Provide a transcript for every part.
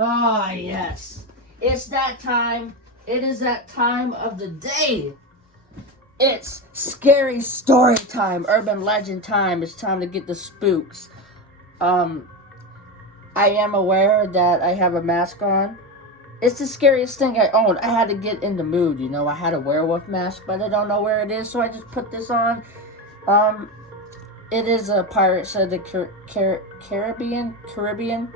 Ah, yes. It's that time. It is that time of the day. It's scary story time, urban legend time. It's time to get the spooks. Um, I am aware that I have a mask on. It's the scariest thing I own. I had to get in the mood, you know. I had a werewolf mask, but I don't know where it is, so I just put this on. Um, it is a Pirates of the Caribbean.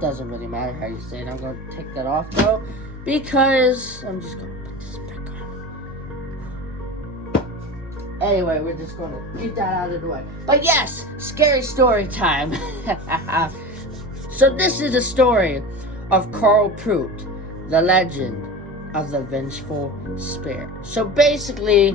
Doesn't really matter how you say it. I'm going to take that off, though, because I'm just going to put this back on. Anyway, we're just going to get that out of the way. But yes, scary story time. So this is the story of Carl Prout, the legend of the vengeful spirit. So basically,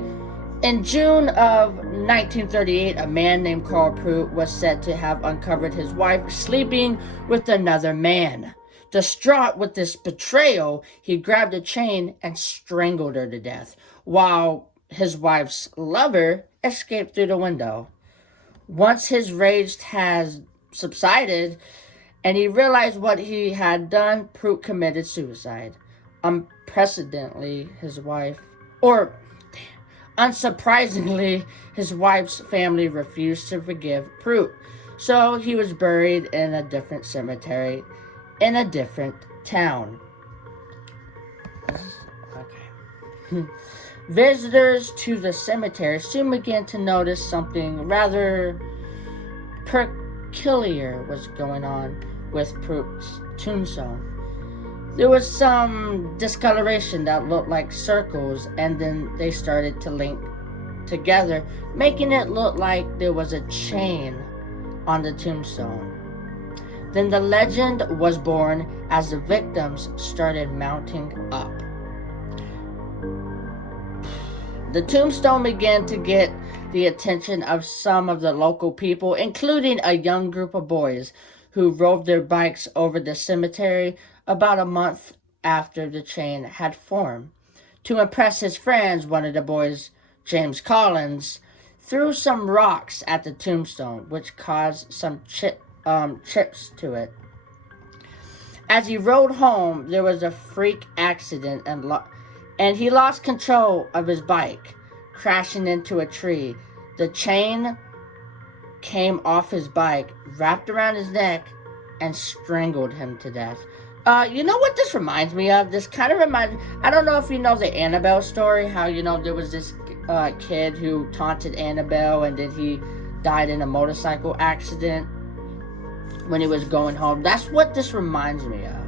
in June of 1938, a man named Carl Prout was said to have uncovered his wife sleeping with another man. Distraught with this betrayal, he grabbed a chain and strangled her to death, while his wife's lover escaped through the window. Once his rage has subsided and he realized what he had done, Prout committed suicide. Unprecedented, his wife, or unsurprisingly, his wife's family refused to forgive Prout, so he was buried in a different cemetery in a different town. Okay. Visitors to the cemetery soon began to notice something rather peculiar was going on with Prout's tombstone. There was some discoloration that looked like circles, and then they started to link together, making it look like there was a chain on the tombstone. Then the legend was born as the victims started mounting up. The tombstone began to get the attention of some of the local people, including a young group of boys who rode their bikes over the cemetery about a month after the chain had formed. To impress his friends, one of the boys, James Collins, threw some rocks at the tombstone, which caused some chips to it. As he rode home, there was a freak accident, and he lost control of his bike, crashing into a tree. The chain came off his bike, wrapped around his neck, and strangled him to death. You know what this reminds me of? This kind of reminds... I don't know if you know the Annabelle story, how, you know, there was this kid who taunted Annabelle, and then he died in a motorcycle accident when he was going home. That's what this reminds me of.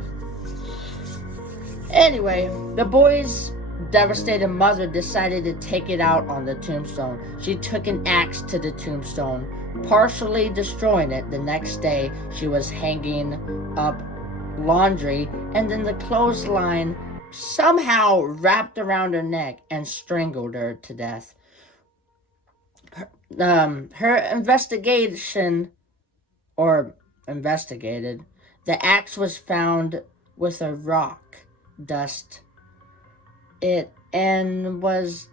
Anyway, the boy's devastated mother decided to take it out on the tombstone. She took an axe to the tombstone, partially destroying it. The next day, she was hanging up laundry, and then the clothesline somehow wrapped around her neck and strangled her to death. Her investigated, the axe was found with a rock dust and was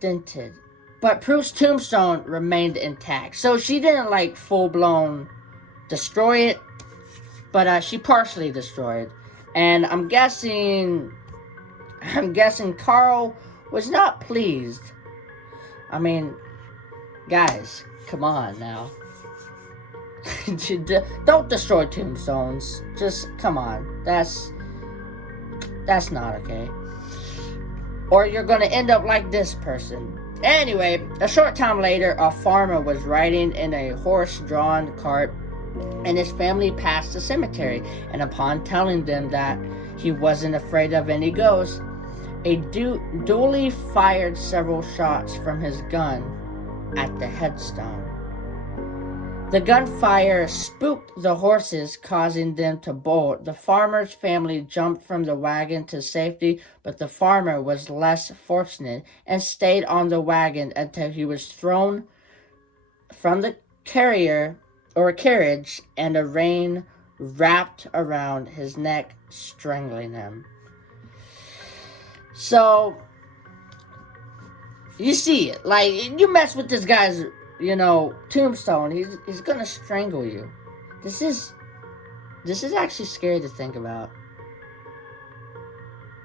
dented. But Prout's tombstone remained intact. So she didn't like full-blown destroy it, but she partially destroyed. And I'm guessing Carl was not pleased. I mean, guys, come on now. Don't destroy tombstones. Just, come on. That's not okay. Or you're going to end up like this person. Anyway, a short time later, a farmer was riding in a horse-drawn cart, and his family passed the cemetery. And upon telling them that he wasn't afraid of any ghosts, a duly fired several shots from his gun at the headstone. The gunfire spooked the horses, causing them to bolt. The farmer's family jumped from the wagon to safety, but the farmer was less fortunate and stayed on the wagon until he was thrown from the carriage, and a rein wrapped around his neck, strangling him. So, you see it. Like, you mess with this guy's, tombstone, he's gonna strangle you. This This is actually scary to think about.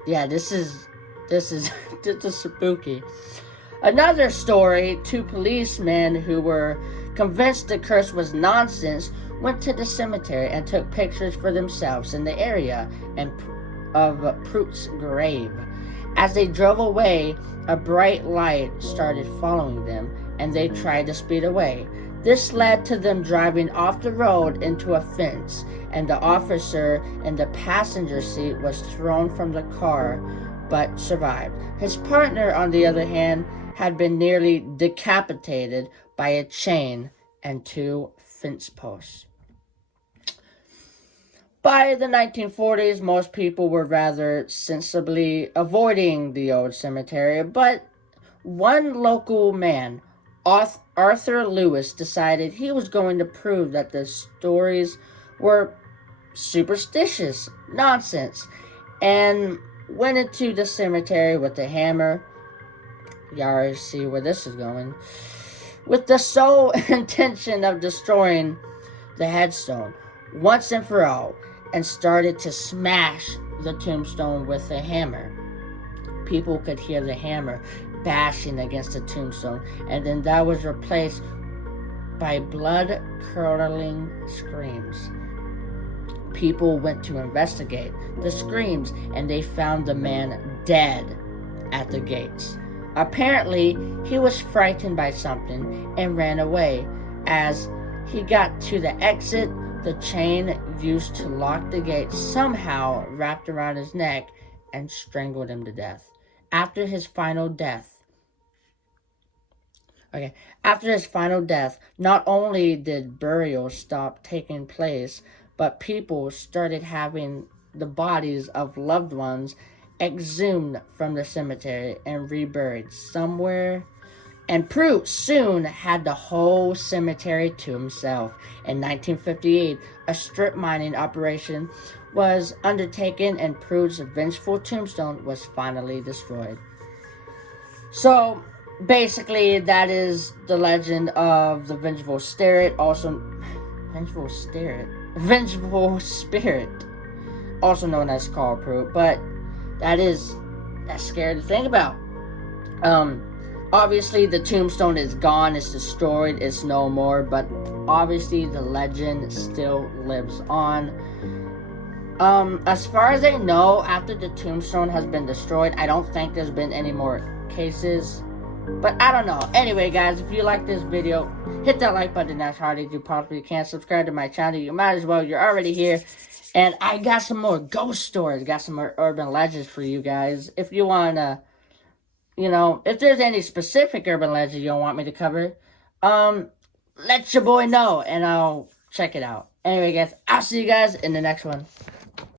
Yeah, this is this is spooky. Another story, two policemen who were convinced the curse was nonsense went to the cemetery and took pictures for themselves in the area and of Prout's grave. As they drove away, a bright light started following them, and they tried to speed away. This led to them driving off the road into a fence, and the officer in the passenger seat was thrown from the car but survived. His partner, on the other hand, had been nearly decapitated by a chain and two fence posts. By the 1940s, most people were rather sensibly avoiding the old cemetery, but one local man, Arthur Lewis, decided he was going to prove that the stories were superstitious nonsense, and went into the cemetery with a hammer. You already see where this is going. With the sole intention of destroying the headstone once and for all, and started to smash the tombstone with a hammer. People could hear the hammer bashing against the tombstone, and then that was replaced by blood-curdling screams. People went to investigate the screams, and they found the man dead at the gates. Apparently, he was frightened by something and ran away. As he got to the exit, the chain used to lock the gate somehow wrapped around his neck and strangled him to death. After his final death, not only did burials stop taking place, but people started having the bodies of loved ones exhumed from the cemetery and reburied somewhere. And Prout soon had the whole cemetery to himself. In 1958, a strip mining operation was undertaken, and Prout's vengeful tombstone was finally destroyed. So, basically, that is the legend of the Vengeful Spirit, Vengeful Spirit, also known as Carl Prout. But that's scary to think about. Obviously, the tombstone is gone, it's destroyed, it's no more, but obviously the legend still lives on. As far as I know, after the tombstone has been destroyed, I don't think there's been any more cases, but I don't know. Anyway, guys, if you like this video, hit that like button as hard as you possibly can. Subscribe to my channel, you might as well, you're already here. And I got some more ghost stories, got some more urban legends for you guys. If you want to, if there's any specific urban legend you don't want me to cover, let your boy know, and I'll check it out. Anyway, guys, I'll see you guys in the next one.